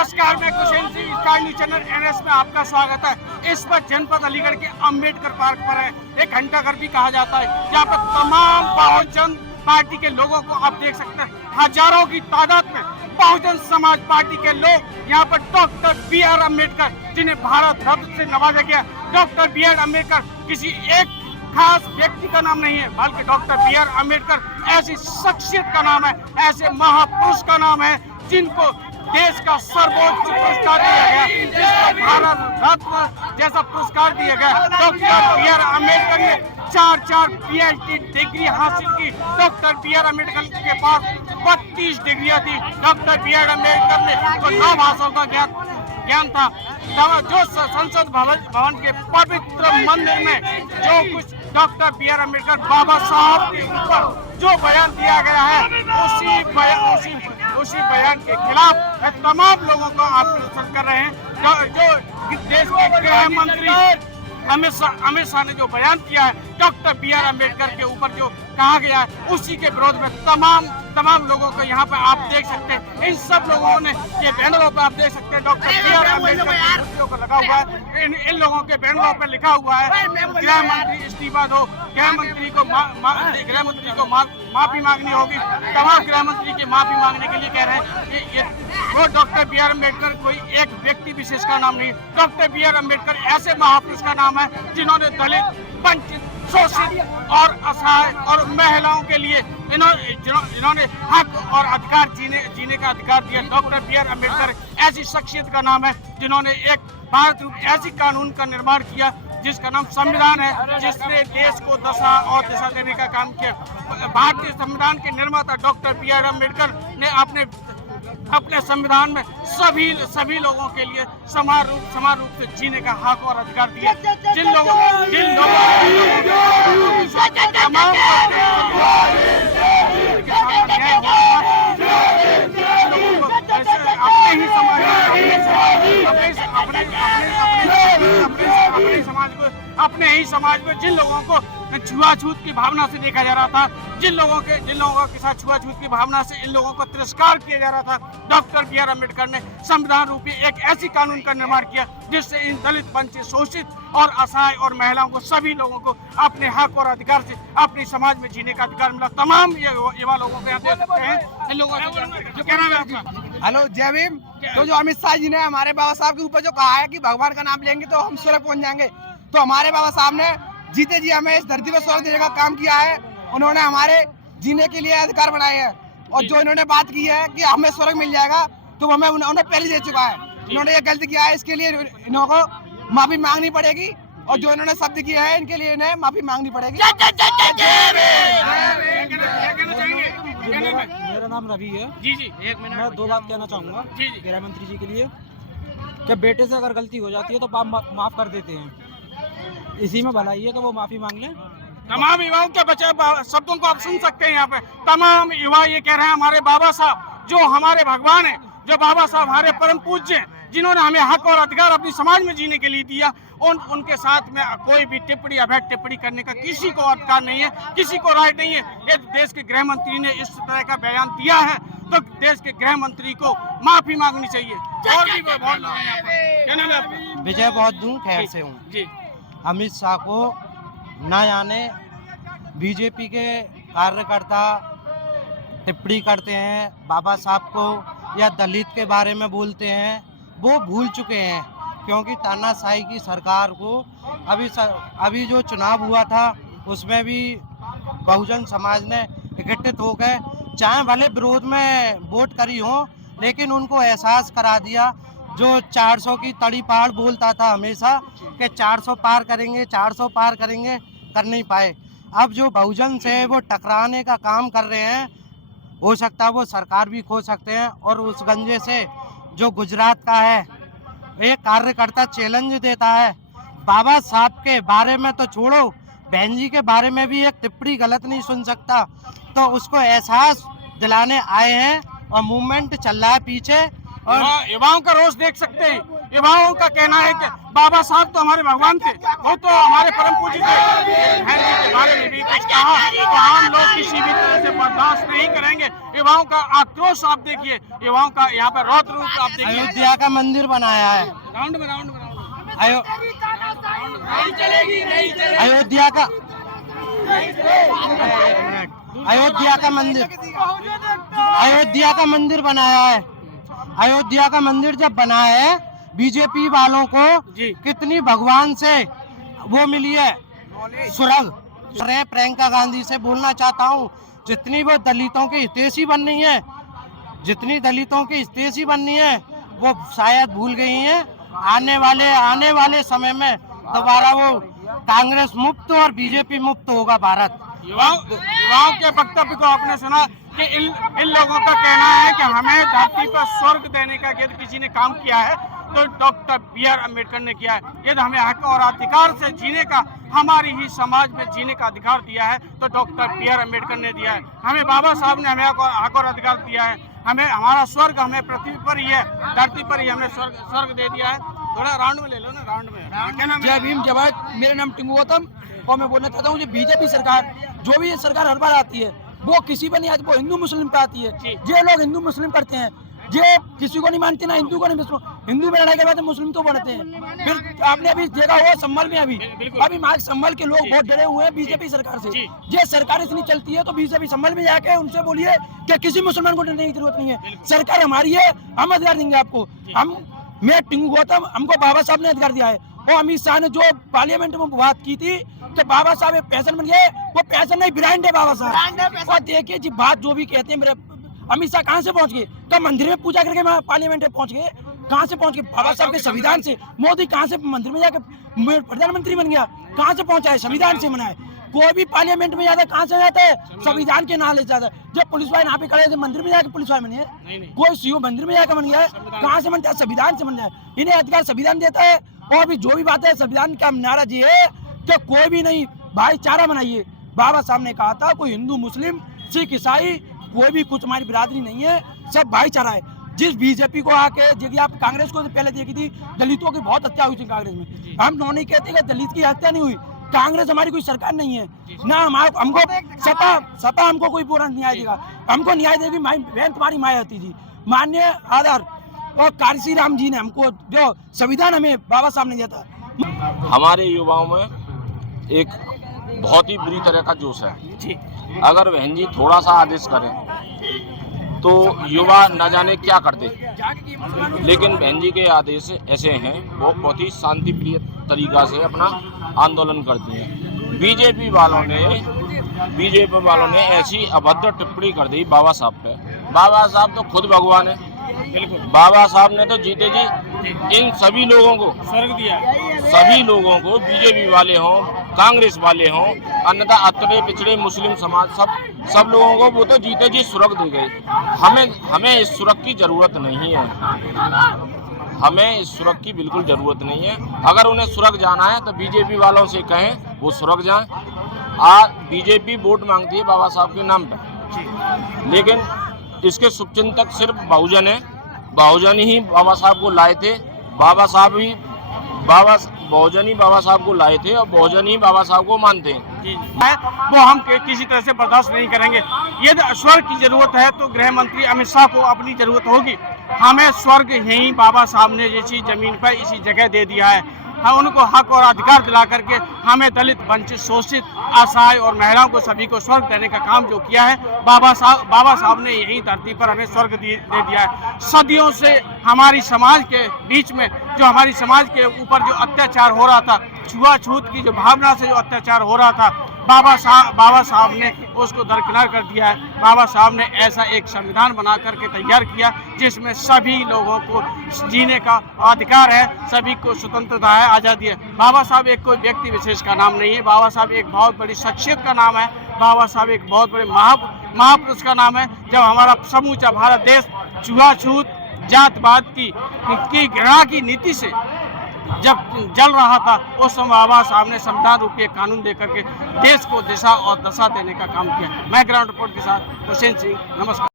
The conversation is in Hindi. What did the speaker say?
नमस्कार, मैं कुशेंद्र स्टार न्यूज चैनल NS में आपका स्वागत है। इस पर जनपद अलीगढ़ के अंबेडकर पार्क पर है, एक घंटाघर भी कहा जाता है। यहाँ पर तमाम बहुजन पार्टी के लोगों को आप देख सकते हैं, हजारों की तादाद में बहुजन समाज पार्टी के लोग यहाँ पर डॉक्टर BR अम्बेडकर, जिन्हें भारत रत्न से नवाजा गया। डॉक्टर BR अम्बेडकर किसी एक खास व्यक्ति का नाम नहीं है, बल्कि डॉक्टर BR अम्बेडकर ऐसी शख्सियत का नाम है, ऐसे महापुरुष का नाम है जिनको देश का सर्वोच्च पुरस्कार दिया गया, जिसको भारत रत्न जैसा पुरस्कार दिया गया। डॉक्टर BR अम्बेडकर ने 4 PhD डिग्री हासिल की। डॉक्टर BR अम्बेडकर के पास 32 डिग्रियां थी। डॉक्टर BR अम्बेडकर ने 9 भाषाओं का ज्ञान था। जो संसद भवन के पवित्र मंदिर में जो कुछ डॉक्टर BR अम्बेडकर बाबा साहब के ऊपर जो बयान दिया गया है, उसी बयान के खिलाफ तमाम लोगों को आप प्रदर्शन कर रहे हैं। जो देश के गृह मंत्री अमित शाह ने जो बयान किया है डॉक्टर BR अम्बेडकर के ऊपर जो कहा गया है, उसी के विरोध में तमाम लोगों को यहाँ पे आप देख सकते हैं। इन सब लोगों ने ये बैनरों पे आप देख सकते हैं डॉक्टर BR अम्बेडकर को लगा हुआ है। इन लोगों के बैनरों पे लिखा हुआ है गृह मंत्री इस्तीफा दो, गृह मंत्री को माफी मांगनी होगी। तमाम गृह मंत्री की माफी मांगने के लिए कह रहे हैं कि वो डॉक्टर BR अम्बेडकर कोई एक व्यक्ति विशेष का नाम नहीं। डॉक्टर BR अम्बेडकर ऐसे महापुरुष का नाम है जिन्होंने दलित, वंचित, शोषित और असहाय और महिलाओं के लिए इन्होंने हक और अधिकार जीने का अधिकार दिया। डॉक्टर BR अम्बेडकर ऐसी शख्सियत का नाम है जिन्होंने एक भारत रूप ऐसी कानून का निर्माण किया जिसका नाम संविधान है, जिसने देश को दशा और दिशा देने का काम किया। भारतीय संविधान के निर्माता डॉक्टर BR अम्बेडकर ने अपने संविधान में सभी लोगों के लिए समान रूप से जीने का हक और अधिकार दिया। जिन लोगों अपने ही समाज में जिन लोगों को छुआछूत की भावना से देखा जा रहा था, जिन लोगों के साथ छुआछूत की भावना से इन लोगों को तिरस्कार किया जा रहा था, डॉक्टर BR अम्बेडकर ने संविधान रूपी एक ऐसी कानून का निर्माण किया जिससे इन दलित, वंचित, शोषित और असहाय और महिलाओं को सभी लोगों को अपने हक और अधिकार से अपने समाज में जीने का अधिकार मिला। तमाम युवा लोगों को यहाँ देख सकते हैं। इन लोगों जो कहना है आपका। हेलो, जय भीम। तो जो अमित शाह जी ने हमारे बाबा साहब के ऊपर जो कहा है कि भगवान का नाम लेंगे तो हम स्वर्ग पहुंच जाएंगे, तो हमारे बाबा साहब ने जीते जी हमें इस धरती पर स्वर्ग देने का काम किया है। उन्होंने हमारे जीने के लिए अधिकार बनाए हैं, और जो इन्होंने बात की है कि हमें स्वर्ग मिल जाएगा तो हमें उन्होंने पहले दे चुका है। इन्होंने ये गलती किया है, इसके लिए इन्हों को माफी मांगनी पड़ेगी, और जो इन्होंने शब्द किए हैं इनके लिए इन्हें माफी मांगनी पड़ेगी। मेरा नाम रवि है। जी एक मिनट, मैं 2 बात कहना चाहूँगा गृह मंत्री जी के लिए कि बेटे से अगर गलती हो जाती है तो बाप माफ़ कर देते हैं, इसी में भलाई है कि वो माफ़ी मांग लें। तमाम युवाओं के बचे शब्दों को आप सुन सकते हैं। यहाँ पे तमाम युवा ये कह रहे हैं हमारे बाबा साहब जो हमारे भगवान हैं, जो बाबा साहब हमारे परम पूज्य हैं, जिन्होंने हमें हक और अधिकार अपनी समाज में जीने के लिए दिया, उनके साथ में कोई भी टिप्पणी अवैध टिप्पणी करने का किसी को अधिकार नहीं है, किसी को राइट नहीं है। ये देश के गृह मंत्री ने इस तरह का बयान दिया है तो देश के गृह मंत्री को माफी मांगनी चाहिए। और भी बहुत लोग हैं यहाँ पर। क्या नाम है आपका? विजय बहुत दूं खैर से हूँ जी। अमित शाह को न जाने बीजेपी के कार्यकर्ता टिप्पणी करते हैं, बाबा साहब को या दलित के बारे में बोलते हैं, वो भूल चुके हैं, क्योंकि तानाशाही की सरकार को अभी जो चुनाव हुआ था उसमें भी बहुजन समाज ने एकत्रित होकर चाहे भले विरोध में वोट करी हो, लेकिन उनको एहसास करा दिया। जो 400 की तड़ी पहाड़ बोलता था हमेशा कि 400 पार करेंगे, 400 पार करेंगे, कर नहीं पाए। अब जो बहुजन से वो टकराने का काम कर रहे हैं, हो सकता है वो सरकार भी खो सकते हैं। और उस गंजे से जो गुजरात का है, एक कार्यकर्ता चैलेंज देता है, बाबा साहब के बारे में तो छोड़ो, बहन जी के बारे में भी एक टिप्पणी गलत नहीं सुन सकता, तो उसको एहसास दिलाने आए हैं और मूवमेंट चल रहा है पीछे। और युवाओं का रोष देख सकते हैं। युवाओं का कहना है कि बाबा साहब तो हमारे भगवान थे, वो तो हमारे परम पूज्य थे। हैंनरी के बारे में भी कुछ कहा तो आम लोग किसी भी तरह से बर्दाश्त नहीं करेंगे। युवाओं का आक्रोश आप देखिए, युवाओं का यहाँ पर रौद्र रूप आप देखिए। अयोध्या का मंदिर बनाया है, राउंड में राउंड में अयोध्या का मंदिर बनाया है। अयोध्या का मंदिर जब बना है, बीजेपी वालों को जी। कितनी भगवान से वो मिली है सुरग। प्रियंका गांधी से बोलना चाहता हूँ, जितनी वो दलितों के हितैषी बन रही है, जितनी दलितों की हितैषी बननी है, वो शायद भूल गई हैं। आने वाले समय में दोबारा वो कांग्रेस मुक्त और बीजेपी मुक्त होगा भारत। युवाओं के वक्तव्य को आपने सुना कि इन लोगों का कहना है कि हमें धरती पर स्वर्ग देने का यदि किसी ने काम किया है तो डॉक्टर बी.आर. अम्बेडकर ने किया है। यदि हमें हक और अधिकार से जीने का, हमारी ही समाज में जीने का अधिकार दिया है तो डॉक्टर बी.आर. अम्बेडकर ने दिया है। हमें बाबा साहब ने हमें हक और अधिकार दिया है। हमें हमारा स्वर्ग हमें पृथ्वी पर ही है, धरती पर ही हमें स्वर्ग दे दिया है। थोड़ा राउंड में ले लो ना, राउंड में। जय भीम जय भारत। मेरा नाम टिंकू गौतम और मैं बोलना चाहता हूँ जो बीजेपी सरकार, जो भी सरकार हर बार आती है वो किसी पर नहीं आती, वो हिंदू मुस्लिम पे आती है। ये लोग हिंदू मुस्लिम करते हैं, ये किसी को नहीं मानते ना हिंदू को नहीं। हिंदू में लड़ाई के बाद मुस्लिम तो बनते हैं। फिर आपने अभी देखा हुआ संभल में अभी मार्ग संभल के लोग बहुत डरे हुए हैं बीजेपी सरकार से। ये सरकार इतनी चलती है तो बीजेपी संभल में जाके उनसे बोलिए कि किसी मुसलमान को डरने की जरूरत नहीं है, सरकार हमारी है, हम अधिकार देंगे आपको। मैं टिंकू गौतम, हमको बाबा साहब ने अधिकार दिया है। और अमित शाह ने जो पार्लियामेंट में बात की थी कि बाबा साहब एक पैसन बन गए, वो पैसन नहीं ब्रांड है बाबा साहब। और देखिए जी बात जो भी कहते हैं, मेरे अमित शाह कहाँ से पहुंच गए? तो मंदिर में पूजा करके पार्लियामेंट में पहुंच गए। कहाँ से पहुंच गए? बाबा साहब के संविधान से। मोदी कहाँ से मंदिर में जाकर प्रधानमंत्री बन गया? कहाँ से पहुंचा है? संविधान से बना है। कोई भी पार्लियामेंट में जाता है कहाँ से जाता है? संविधान के नाम ले जाता है। जब पुलिस वाले यहाँ पे खड़े थे मंदिर में जाकर पुलिस वाले बने, कोई सीओ मंदिर में जाकर बन गया है? कहाँ से बनता है? संविधान से बन जाए। इन्हें अधिकार संविधान देता है। और भी जो भी बात है, संविधान का नारा ये है कि कोई भी नहीं, भाईचारा बनाइए। बाबा साहब ने कहा था कोई हिंदू मुस्लिम सिख ईसाई कोई भी कुछ हमारी बिरादरी नहीं है, सब भाईचारा है। जिस बीजेपी को आके, जैसे आप कांग्रेस को पहले देखी थी, दलितों की बहुत हत्या हुई थी कांग्रेस में। हम नहीं कहते कि दलित की हत्या नहीं हुई, कांग्रेस हमारी कोई सरकार नहीं है ना। हमको सपा हमको कोई पूरा न्याय देगा, हमको न्याय देगी बहन तुम्हारी मायावती जी, माननीय आदर और काशी राम जी ने हमको जो संविधान हमें बाबा साहब ने दिया था। हमारे युवाओं में एक बहुत ही बुरी तरह का जोश है। अगर बहन जी थोड़ा सा आदेश करें तो युवा न जाने क्या करते, लेकिन बहन जी के आदेश ऐसे हैं, वो बहुत ही शांति प्रिय तरीका से अपना आंदोलन करती हैं। बीजेपी वालों ने ऐसी अभद्र टिप्पणी कर दी बाबा साहब पे। बाबा साहब तो खुद भगवान है। बाबा साहब ने तो जीते जी इन सभी लोगों को स्वर्ग दिया, सभी लोगों को, बीजेपी वाले हों, कांग्रेस वाले हों, अन्यथा अतरे पिछड़े मुस्लिम समाज, सब लोगों को वो तो जीते जी स्वर्ग दे गए। हमें इस स्वर्ग की जरूरत नहीं है, हमें इस स्वर्ग की बिल्कुल जरूरत नहीं है। अगर उन्हें स्वर्ग जाना है तो बीजेपी वालों से कहें वो स्वर्ग जाएं। आज बीजेपी वोट मांगती है बाबा साहब के नाम पर, लेकिन इसके शुभचिंतक सिर्फ बहुजन है। बहुजन ही बाबा साहब को लाए थे, बहुजन ही बाबा साहब को लाए थे और बहुजन ही बाबा साहब को मानते हैं। वो हम किसी तरह से बर्दाश्त नहीं करेंगे। यदि स्वर्ग की जरूरत है तो गृह मंत्री अमित शाह को अपनी जरूरत होगी। हमें स्वर्ग यहीं बाबा साहब ने जैसी जमीन पर इसी जगह दे दिया है। हम उनको हक और अधिकार दिला करके हमें दलित, वंचित, शोषित, असहाय और महिलाओं को सभी को स्वर्ग देने का काम जो किया है बाबा साहब ने यही धरती पर हमें स्वर्ग दे दिया है। सदियों से हमारी समाज के बीच में जो हमारी समाज के ऊपर जो अत्याचार हो रहा था, छुआछूत की जो भावना से जो अत्याचार हो रहा था, बाबा साहब ने उसको दरकिनार कर दिया है। बाबा साहब ने ऐसा एक संविधान बना करके तैयार किया जिसमें सभी लोगों को जीने का अधिकार है, सभी को स्वतंत्रता है, आज़ादी है। बाबा साहब एक कोई व्यक्ति विशेष का नाम नहीं है, बाबा साहब एक बहुत बड़ी शख्सियत का नाम है। बाबा साहब एक बहुत बड़े महापुरुष का नाम है। जब हमारा समूचा भारत देश छुआछूत, जातपात की घृणा की नीति से जब जल रहा था, उस समय बाबा साहब ने संविधान रूपी कानून देकर के देश को दिशा और दशा देने का काम किया। मैं ग्राउंड रिपोर्ट के साथ हुसैन सिंह, नमस्कार।